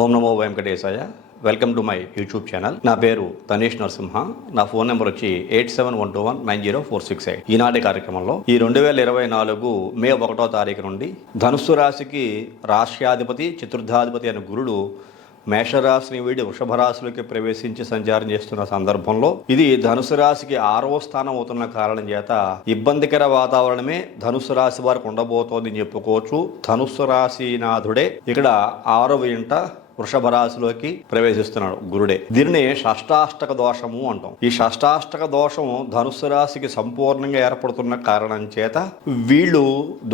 Om Namo Venkatesaya. Welcome to my YouTube channel. నా పేరు తనీష్ నరసింహ. నా ఫోన్ నెంబర్ వచ్చి 8712190468. ఈనాటి కార్యక్రమంలో ఈ 2024 మే 1వ తారీఖు నుండి ధనుస్సు రాశికి రాష్ట్రాధిపతి చతుర్థాధిపతి అయిన గురుడు మేషరాశిని వీడి వృషభ రాశిలోకి ప్రవేశించి సంచారం చేస్తున్న సందర్భంలో ఇది ధనుసు రాశికి 6వ స్థానం అవుతున్న కారణం చేత ఇబ్బందికర వాతావరణమే ధనుసు రాశి వారికి ఉండబోతోందని చెప్పుకోవచ్చు. ధనుస్సు రాశినాథుడే ఇక్కడ 6వ ఇంట వృషభ రాశిలోకి ప్రవేశిస్తున్నాడు గురుడే. దీనిని షష్టాష్టక దోషము అంటాం. ఈ షష్టాష్టక దోషం ధనుస్సు రాశికి సంపూర్ణంగా ఏర్పడుతున్న కారణం చేత వీళ్ళు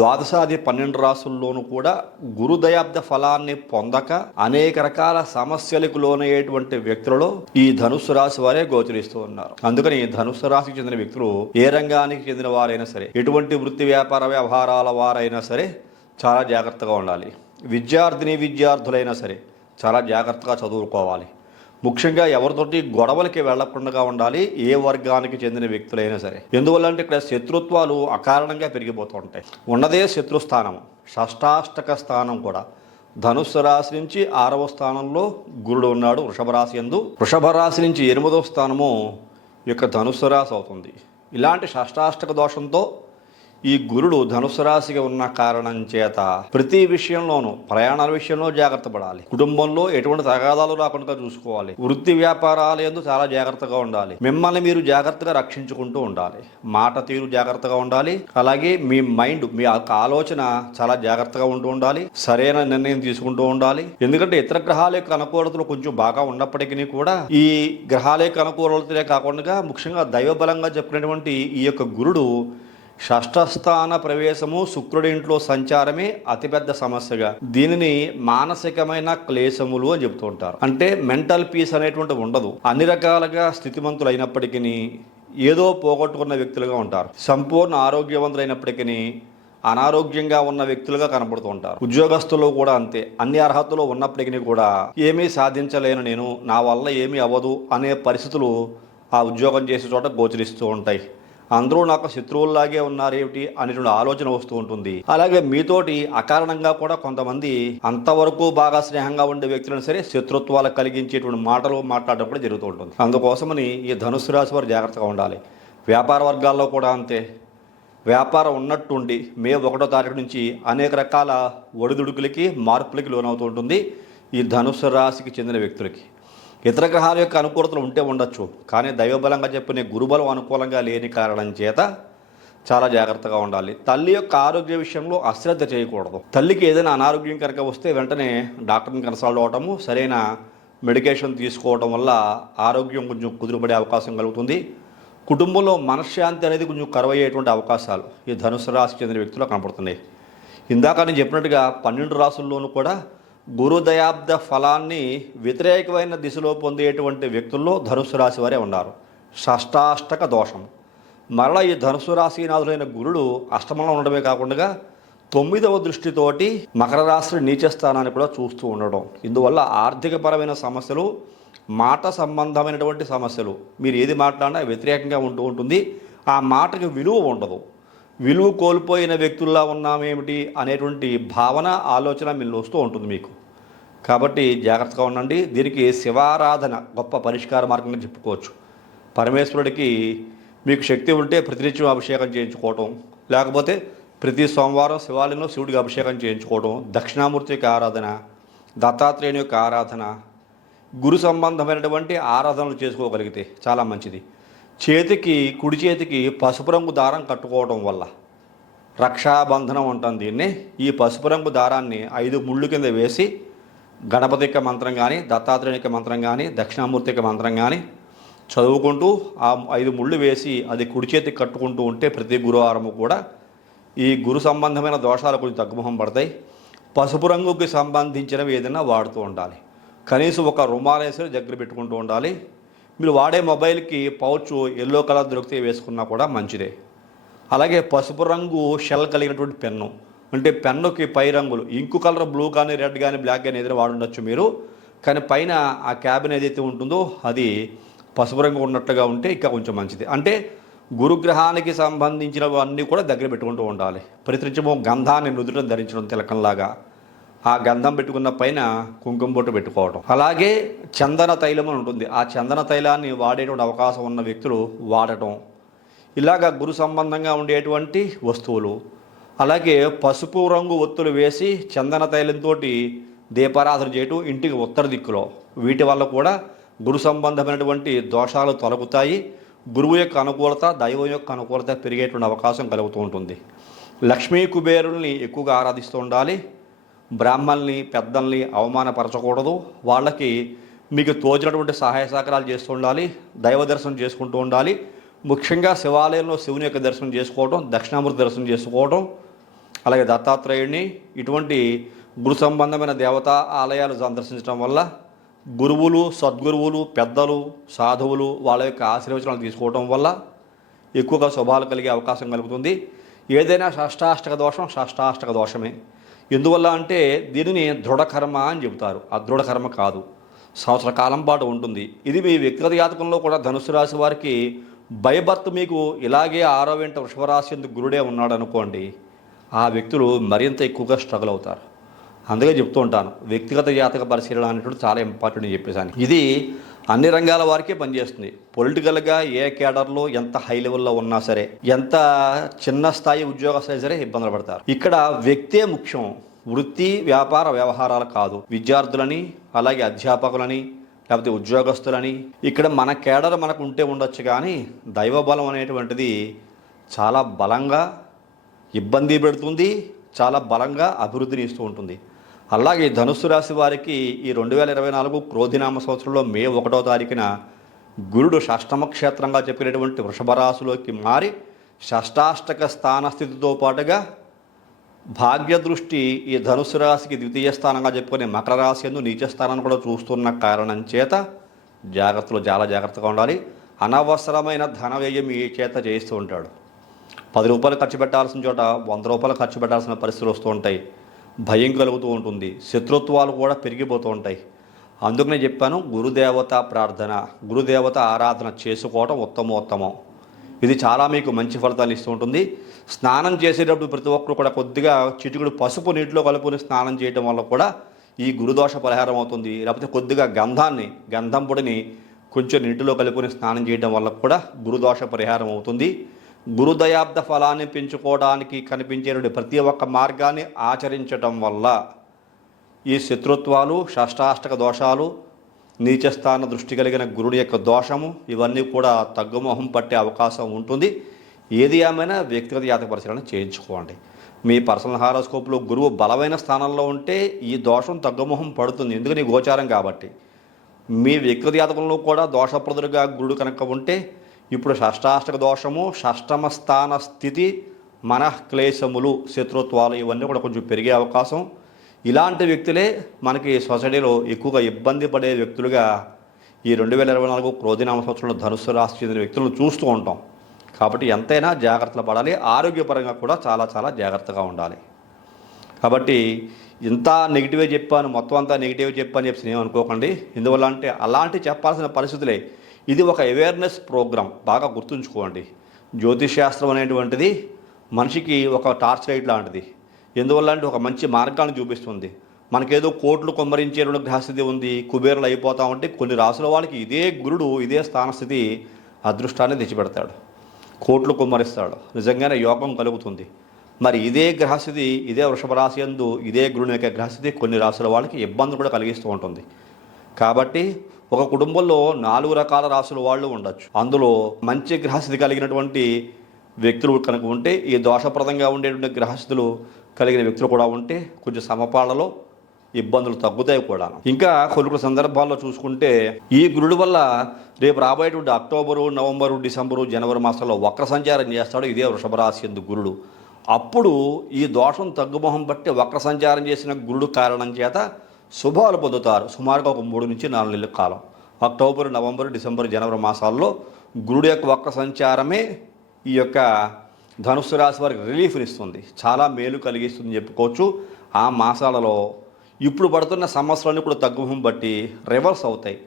ద్వాదశాది 12 రాశుల్లోనూ కూడా గురుదయాబ్ద ఫలాన్ని పొందక అనేక రకాల సమస్యలకు లోనయ్యేటువంటి వ్యక్తులలో ఈ ధనుస్సు రాశి వారే గోచరిస్తూ ఉన్నారు. అందుకని ధనుస్సు రాశికి చెందిన వ్యక్తులు ఏ రంగానికి చెందిన వారైనా సరే, ఎటువంటి వృత్తి వ్యాపార వ్యవహారాల వారైనా సరే చాలా జాగ్రత్తగా ఉండాలి. విద్యార్థులైనా సరే చాలా జాగ్రత్తగా చదువుకోవాలి. ముఖ్యంగా ఎవరితోటి గొడవలకి వెళ్లకుండా ఉండాలి, ఏ వర్గానికి చెందిన వ్యక్తులైనా సరే. ఎందువల్లంటే ఇక్కడ శత్రుత్వాలు అకారణంగా పెరిగిపోతూ ఉంటాయి. ఉన్నదే శత్రుస్థానము, షష్టాష్టక స్థానం కూడా. ధనుస్సు రాశి నుంచి 6వ స్థానంలో గురుడు ఉన్నాడు వృషభ రాశి యందు. వృషభ రాశి నుంచి 8వ స్థానము యొక్క ధనుస్సు రాశి అవుతుంది. ఇలాంటి షష్టాష్టక దోషంతో ఈ గురుడు ధనుసు రాశిగా ఉన్న కారణం చేత ప్రతి విషయంలోనూ, ప్రయాణాల విషయంలో జాగ్రత్త పడాలి. కుటుంబంలో ఎటువంటి తగాదాలు రాకుండా చూసుకోవాలి. వృత్తి వ్యాపారాలు యందు చాలా జాగ్రత్తగా ఉండాలి. మిమ్మల్ని మీరు జాగ్రత్తగా రక్షించుకుంటూ ఉండాలి. మాట తీరు జాగ్రత్తగా ఉండాలి. అలాగే మీ మైండ్, మీ ఆలోచన చాలా జాగ్రత్తగా ఉంటూ ఉండాలి. సరైన నిర్ణయం తీసుకుంటూ ఉండాలి. ఎందుకంటే ఇతర గ్రహాల యొక్క అనుకూలతలు కొంచెం బాగా ఉన్నప్పటికీ కూడా ఈ గ్రహాల యొక్క అనుకూలతలే కాకుండా ముఖ్యంగా దైవబలంగా చెప్పినటువంటి ఈ యొక్క గురుడు షష్ఠస్థాన ప్రవేశము, శుక్రుడి ఇంట్లో సంచారమే అతిపెద్ద సమస్యగా, దీనిని మానసికమైన క్లేశములు అని చెబుతూ ఉంటారు. అంటే మెంటల్ పీస్ అనేటువంటి ఉండదు. అన్ని రకాలుగా స్థితిమంతులు అయినప్పటికీ ఏదో పోగొట్టుకున్న వ్యక్తులుగా ఉంటారు. సంపూర్ణ ఆరోగ్యవంతులైనప్పటికీ అనారోగ్యంగా ఉన్న వ్యక్తులుగా కనబడుతూ ఉంటారు. ఉద్యోగస్తులు కూడా అంతే. అన్ని అర్హతలు ఉన్నప్పటికీ కూడా ఏమీ సాధించలేను నేను, నా వల్ల ఏమీ అవ్వదు అనే పరిస్థితులు ఆ ఉద్యోగం చేసే చోట గోచరిస్తూ ఉంటాయి. అందరూ నాకు శత్రువుల్లాగే ఉన్నారేమిటి అనేటువంటి ఆలోచన వస్తూ ఉంటుంది. అలాగే మీతోటి అకారణంగా కూడా కొంతమంది అంతవరకు బాగా స్నేహంగా ఉండే వ్యక్తులను సరే శత్రుత్వాలు కలిగించేటువంటి మాటలు మాట్లాడడం కూడా జరుగుతూ ఉంటుంది. అందుకోసమని ఈ ధనుస్సు రాశి వారు జాగ్రత్తగా ఉండాలి. వ్యాపార వర్గాల్లో కూడా అంతే. వ్యాపారం ఉన్నట్టుండి మే 1వ తారీఖు నుంచి అనేక రకాల ఒడిదుడుకులకి, మార్పులకి లోనవుతూ ఉంటుంది ఈ ధనుస్సు రాశికి చెందిన వ్యక్తులకి. ఇతర గ్రహాల యొక్క అనుకూలతలు ఉంటే ఉండొచ్చు, కానీ దైవబలంగా చెప్పిన గురుబలం అనుకూలంగా లేని కారణం చేత చాలా జాగ్రత్తగా ఉండాలి. తల్లి యొక్క ఆరోగ్య విషయంలో అశ్రద్ధ చేయకూడదు. తల్లికి ఏదైనా అనారోగ్యం కనుక వస్తే వెంటనే డాక్టర్ని కన్సల్ట్ అవ్వటము, సరైన మెడికేషన్ తీసుకోవడం వల్ల ఆరోగ్యం కొంచెం కుదురుపడే అవకాశం కలుగుతుంది. కుటుంబంలో మనశ్శాంతి అనేది కొంచెం కరువయ్యేటువంటి అవకాశాలు ఈ ధనుసు రాశికి చెందిన వ్యక్తులు కనపడుతున్నాయి. ఇందాక నేను చెప్పినట్టుగా 12 రాశుల్లోనూ కూడా గురుదయాబ్ద ఫలాన్ని వ్యతిరేకమైన దిశలో పొందేటువంటి వ్యక్తుల్లో ధనుస్సు రాశి వారే ఉన్నారు. షష్టాష్టక దోషం. మరలా ఈ ధనుస్సు రాశినాథులైన గురుడు అష్టమంలో ఉండడమే కాకుండా 9వ దృష్టితోటి మకర రాశి నీచ స్థానాన్ని కూడా చూస్తూ ఉండడం. ఇందువల్ల ఆర్థికపరమైన సమస్యలు, మాట సంబంధమైనటువంటి సమస్యలు, మీరు ఏది మాట్లాడినా వ్యతిరేకంగా ఉంటూ ఉంటుంది. ఆ మాటకి విలువ ఉండదు. విలువ కోల్పోయిన వ్యక్తుల్లా ఉన్నామేమిటి అనేటువంటి భావన, ఆలోచన మీలో వస్తూ ఉంటుంది మీకు. కాబట్టి జాగ్రత్తగా ఉండండి. దీనికి శివారాధన గొప్ప పరిష్కార మార్గంగా చెప్పుకోవచ్చు. పరమేశ్వరుడికి మీకు శక్తి ఉంటే ప్రతినిత్యం అభిషేకం చేయించుకోవటం, లేకపోతే ప్రతి సోమవారం శివాలయంలో శివుడికి అభిషేకం చేయించుకోవటం, దక్షిణామూర్తి యొక్క ఆరాధన, దత్తాత్రేయుని యొక్క ఆరాధన, గురు సంబంధమైనటువంటి ఆరాధనలు చేసుకోగలిగితే చాలా మంచిది. కుడి చేతికి పసుపు రంగు దారం కట్టుకోవడం వల్ల రక్షాబంధనం ఉంటుంది దీన్ని. ఈ పసుపు రంగు దారాన్ని 5 ముళ్ళు కింద వేసి గణపతి యొక్క మంత్రం కానీ, దత్తాత్రేయుని యొక్క మంత్రం కానీ, దక్షిణామూర్తి యొక్క మంత్రం కానీ చదువుకుంటూ ఆ 5 ముళ్ళు వేసి అది కుడి చేతికి కట్టుకుంటూ ఉంటే ప్రతి గురువారము కూడా ఈ గురు సంబంధమైన దోషాలు కొంచెం తగ్గుముఖం పడతాయి. పసుపు రంగుకి సంబంధించినవి ఏదైనా వాడుతూ ఉండాలి. కనీసం ఒక రుమాలేశ్వరి దగ్గర పెట్టుకుంటూ ఉండాలి. మీరు వాడే మొబైల్కి పౌచ్ ఎల్లో కలర్ దొరికితే వేసుకున్నా కూడా మంచిదే. అలాగే పసుపు రంగు షెల్ కలిగినటువంటి పెన్ను, అంటే పెన్నుకి పై రంగులు ఇంకు కలర్ బ్లూ కానీ, రెడ్ కానీ, బ్లాక్ కానీ ఏదైనా వాడుండొచ్చు మీరు, కానీ పైన ఆ క్యాబిన్ ఏదైతే ఉంటుందో అది పసుపు రంగు ఉన్నట్లుగా ఉంటే ఇంకా కొంచెం మంచిది. అంటే గురుగ్రహానికి సంబంధించినవన్నీ కూడా దగ్గర పెట్టుకుంటూ ఉండాలి. ప్రతినిత్యము గంధాన్ని నుదుటను ధరించడం తిలకంలాగా, ఆ గంధం పెట్టుకున్న పైన కుంకుమ బొట్టు పెట్టుకోవడం. అలాగే చందన తైలం అని ఉంటుంది. ఆ చందన తైలాన్ని వాడేటువంటి అవకాశం ఉన్న వ్యక్తులు వాడటం. ఇలాగ గురు సంబంధంగా ఉండేటువంటి వస్తువులు. అలాగే పసుపు రంగు ఒత్తులు వేసి చందన తైలంతో దీపారాధన చేయటం ఇంటికి ఉత్తర దిక్కులో. వీటి వల్ల కూడా గురు సంబంధమైనటువంటి దోషాలు తొలగుతాయి. గురువు యొక్క అనుకూలత, దైవం యొక్క అనుకూలత పెరిగేటువంటి అవకాశం కలుగుతూ ఉంటుంది. లక్ష్మీ కుబేరుల్ని ఎక్కువగా ఆరాధిస్తూ ఉండాలి. బ్రాహ్మణుల్ని, పెద్దల్ని అవమానపరచకూడదు. వాళ్ళకి మీకు తోచినటువంటి సహాయ సహకారాలు చేస్తూ ఉండాలి. దైవ దర్శనం చేసుకుంటూ ఉండాలి. ముఖ్యంగా శివాలయంలో శివుని యొక్క దర్శనం చేసుకోవడం, దక్షిణామూర్తి దర్శనం చేసుకోవడం, అలాగే దత్తాత్రేయుడిని, ఇటువంటి గురు సంబంధమైన దేవతా ఆలయాలు సందర్శించడం వల్ల గురువులు, సద్గురువులు, పెద్దలు, సాధువులు వాళ్ళ యొక్క ఆశీర్వచనాలు తీసుకోవడం వల్ల ఎక్కువగా శుభాలు కలిగే అవకాశం కలుగుతుంది. ఏదైనా షష్టాష్టక దోషం షష్టాష్టక దోషమే. ఎందువల్ల అంటే దీనిని దృఢకర్మ అని చెబుతారు. అదృఢ కర్మ కాదు, సంవత్సర కాలం పాటు ఉంటుంది. ఇది మీ వ్యక్తిగత జాతకంలో కూడా ధనుసు రాశి వారికి బైబర్త్ మీకు ఇలాగే 6వ ఇంట వృషభ రాశి ఎందుకు గురుడే ఉన్నాడు అనుకోండి, ఆ వ్యక్తులు మరింత ఎక్కువగా స్ట్రగుల్ అవుతారు. అందుకే చెప్తూ ఉంటాను, వ్యక్తిగత జాతక పరిశీలన అనేటువంటి చాలా ఇంపార్టెంట్ అని చెప్పేసాను. ఇది అన్ని రంగాల వారికే పనిచేస్తుంది. పొలిటికల్గా ఏ కేడర్లో ఎంత హై లెవెల్లో ఉన్నా సరే, ఎంత చిన్న స్థాయి ఉద్యోగస్తులు సరే ఇబ్బందులు పడతారు. ఇక్కడ వ్యక్తే ముఖ్యం, వృత్తి వ్యాపార వ్యవహారాలు కాదు. విద్యార్థులని, అలాగే అధ్యాపకులని, లేకపోతే ఉద్యోగస్తులని, ఇక్కడ మన కేడర్ మనకు ఉంటే ఉండొచ్చు, కానీ దైవబలం అనేటువంటిది చాలా బలంగా ఇబ్బంది పెడుతుంది, చాలా బలంగా అభివృద్ధిని ఇస్తూ ఉంటుంది. అలాగే ధనుస్సు రాశి వారికి ఈ 2024 క్రోధినామ సంవత్సరంలో మే 1వ తారీఖున గురుడు షష్టమ క్షేత్రంగా చెప్పినటువంటి వృషభ రాశిలోకి మారి షష్టాష్టక స్థానస్థితితో పాటుగా భాగ్య దృష్టి ఈ ధనుసు రాశికి ద్వితీయ స్థానంగా చెప్పుకునే మకర రాశి యందు నీచ స్థానాన్ని కూడా చూస్తున్న కారణం చేత చాలా జాగ్రత్తగా ఉండాలి. అనవసరమైన ధన వ్యయం ఈ చేత చేయిస్తూ ఉంటాడు. 10 రూపాయలు ఖర్చు పెట్టాల్సిన చోట 100 రూపాయలు ఖర్చు పెట్టాల్సిన పరిస్థితులు వస్తూ ఉంటాయి. భయం కలుగుతూ ఉంటుంది. శత్రుత్వాలు కూడా పెరిగిపోతూ ఉంటాయి. అందుకనే చెప్పాను, గురుదేవత ప్రార్థన, గురుదేవత ఆరాధన చేసుకోవటం ఉత్తమోత్తమం. ఇది చాలా మీకు మంచి ఫలితాలు ఇస్తూ ఉంటుంది. స్నానం చేసేటప్పుడు ప్రతి ఒక్కరు కూడా కొద్దిగా చిటికుడు పసుపు నీటిలో కలుపుకొని స్నానం చేయడం వల్ల కూడా ఈ గురుదోష పరిహారం అవుతుంది. లేకపోతే కొద్దిగా గంధం పొడిని కొంచెం నీటిలో కలుపుకొని స్నానం చేయడం వల్ల కూడా గురుదోష పరిహారం అవుతుంది. గురుదయాబ్ద ఫలాన్ని పెంచుకోవడానికి కనిపించేటువంటి ప్రతి ఒక్క మార్గాన్ని ఆచరించటం వల్ల ఈ శత్రుత్వాలు, షష్టాష్టక దోషాలు, నీచస్థాన దృష్టి కలిగిన గురుడి యొక్క దోషము, ఇవన్నీ కూడా తగ్గుముఖం పట్టే అవకాశం ఉంటుంది. ఏది ఏమైనా వ్యక్తిగత జాతక పరిశీలన చేయించుకోండి. మీ పర్సనల్ హారోస్కోప్లో గురువు బలమైన స్థానంలో ఉంటే ఈ దోషం తగ్గుముఖం పడుతుంది, ఎందుకని గోచారం కాబట్టి. మీ వ్యక్తిగత జాతకంలో కూడా దోషప్రదుడుగా గురుడు కనుక ఉంటే ఇప్పుడు షష్టాష్టక దోషము, షష్టమ స్థాన స్థితి, మనఃక్లేశములు, శత్రుత్వాలు ఇవన్నీ కూడా కొంచెం పెరిగే అవకాశం. ఇలాంటి వ్యక్తులే మనకి సొసైటీలో ఎక్కువగా ఇబ్బంది పడే వ్యక్తులుగా ఈ 2024 క్రోధినామ సంవత్సరంలో ధనుస్సు రాశి చెందిన వ్యక్తులను చూస్తూ ఉంటాం. కాబట్టి ఎంతైనా జాగ్రత్తలు పడాలి. ఆరోగ్యపరంగా కూడా చాలా జాగ్రత్తగా ఉండాలి. కాబట్టి ఇంత నెగిటివే చెప్పాను, మొత్తం అంతా నెగిటివ్ చెప్పని చెప్పి ఏమనుకోకండి. ఎందువల్ల అంటే అలాంటి చెప్పాల్సిన పరిస్థితులే. ఇది ఒక అవేర్నెస్ ప్రోగ్రామ్, బాగా గుర్తుంచుకోండి. జ్యోతిష్ శాస్త్రం అనేటువంటిది మనిషికి ఒక టార్చ్ లైట్ లాంటిది. ఎందువల్ల అంటే ఒక మంచి మార్గాన్ని చూపిస్తుంది. మనకేదో కోట్లు కొమ్మరించేటువంటి గ్రహస్థితి ఉంది, కుబేరులు అయిపోతామంటే కొన్ని రాసుల వాళ్ళకి ఇదే గురుడు, ఇదే స్థానస్థితి అదృష్టాన్ని తెచ్చిపెడతాడు, కోట్లు కొమ్మరిస్తాడు, నిజంగానే యోగం కలుగుతుంది. మరి ఇదే గ్రహస్థితి, ఇదే వృషభ రాశి యందు ఇదే గురుని యొక్క గ్రహస్థితి కొన్ని రాసుల వాళ్ళకి ఇబ్బందులు కూడా కలిగిస్తూ ఉంటుంది. కాబట్టి ఒక కుటుంబంలో 4 రకాల రాసుల వాళ్ళు ఉండొచ్చు. అందులో మంచి గ్రహస్థితి కలిగినటువంటి వ్యక్తులు కనుక ఉంటే, ఈ దోషప్రదంగా ఉండేటువంటి గ్రహస్థితులు కలిగిన వ్యక్తులు కూడా ఉంటే కొంచెం సమపాళ్లలో ఇబ్బందులు తగ్గుతాయి కూడా. ఇంకా కొన్ని సందర్భాల్లో చూసుకుంటే ఈ గురుడు వల్ల రేపు రాబోయేటువంటి అక్టోబరు, నవంబరు, డిసెంబరు, జనవరి మాసాల్లో వక్ర సంచారం చేస్తాడు ఇదే వృషభ రాశి యందు గురుడు. అప్పుడు ఈ దోషం తగ్గుముఖం బట్టి వక్ర సంచారం చేసిన గురుడు కారణం చేత శుభాలు పొందుతారు. సుమారుగా ఒక 3 నుంచి 4 నెలల కాలం, అక్టోబర్, నవంబర్, డిసెంబర్, జనవరి మాసాల్లో గురుడు యొక్క వక్ర సంచారమే ఈ యొక్క ధనుస్సు రాశి వారికి రిలీఫ్ని ఇస్తుంది, చాలా మేలు కలిగిస్తుంది చెప్పుకోవచ్చు. ఆ మాసాలలో ఇప్పుడు పడుతున్న సమస్యలన్నీ కూడా తగ్గుముఖం బట్టి రివర్స్ అవుతాయి.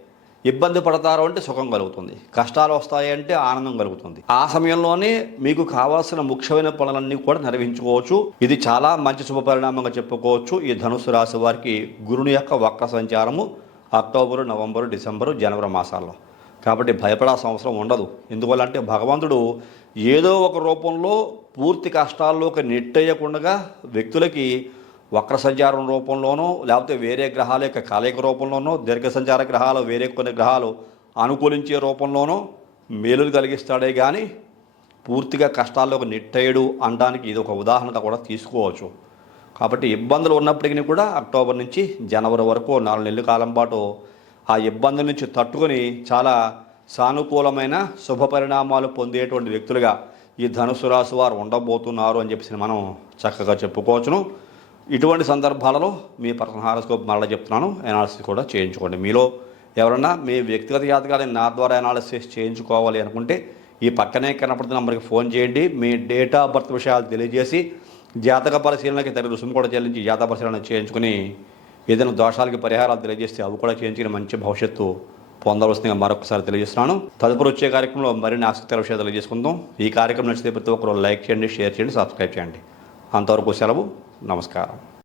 ఇబ్బంది పడతారు అంటే సుఖం కలుగుతుంది, కష్టాలు వస్తాయి అంటే ఆనందం కలుగుతుంది. ఆ సమయంలోనే మీకు కావాల్సిన ముఖ్యమైన పనులన్నీ కూడా నిర్వహించుకోవచ్చు. ఇది చాలా మంచి శుభ పరిణామంగా చెప్పుకోవచ్చు. ఈ ధనుసు రాశి వారికి గురుని యొక్క వక్ర సంచారము అక్టోబరు, నవంబరు, డిసెంబరు, జనవరి మాసాల్లో. కాబట్టి భయపడాల్సిన అవసరం ఉండదు. ఎందువల్లంటే భగవంతుడు ఏదో ఒక రూపంలో పూర్తి కష్టాల్లోకి నెట్టేయకుండా వ్యక్తులకి వక్ర సంచారం రూపంలోనో లేకపోతే వేరే గ్రహాల యొక్క కలయిక రూపంలోనో, దీర్ఘ సంచార గ్రహాలు వేరే కొన్ని గ్రహాలు అనుకూలించే రూపంలోనో మేలులు కలిగిస్తాడే కానీ పూర్తిగా కష్టాల్లోకి నెట్టేయడు అనడానికి ఇది ఒక ఉదాహరణగా కూడా తీసుకోవచ్చు. కాబట్టి ఇబ్బందులు ఉన్నప్పటికీ కూడా అక్టోబర్ నుంచి జనవరి వరకు 4 నెలల కాలం పాటు ఆ ఇబ్బందుల నుంచి తట్టుకొని చాలా సానుకూలమైన శుభ పరిణామాలు పొందేటువంటి వ్యక్తులుగా ఈ ధనుసు రాశి వారు ఉండబోతున్నారు అని చెప్పేసి మనం చక్కగా చెప్పుకోవచ్చును. ఇటువంటి సందర్భాలలో మీ పర్సనల్ హారోస్కోప్ మరలా చెప్తున్నాను, అనాలిసిస్ కూడా చేయించుకోండి. మీలో ఎవరన్నా మీ వ్యక్తిగత జాతకాన్ని నా ద్వారా అనాలిసిస్ చేయించుకోవాలి అనుకుంటే ఈ పక్కనే కనపడుతున్న నంబర్కి ఫోన్ చేయండి. మీ డేట్ ఆఫ్ బర్త్ విషయాలు తెలియజేసి జాతక పరిశీలనకి తగిన రుసుము కూడా చెల్లించి జాతక పరిశీలన చేయించుకుని ఏదైనా దోషాలకి పరిహారాలు తెలియజేస్తే అవి కూడా చేయించుకుని మంచి భవిష్యత్తు పొందవలసిందిగా మరొకసారి తెలియజేస్తున్నాను. తదుపరి వచ్చే కార్యక్రమంలో మరిన్ని ఆసక్తికర విషయాలు తెలియజేసుకుందాం. ఈ కార్యక్రమం నచ్చితే ప్రతి ఒక్కరు లైక్ చేయండి, షేర్ చేయండి, సబ్స్క్రైబ్ చేయండి. అంతవరకు సెలవు. నమస్కారం.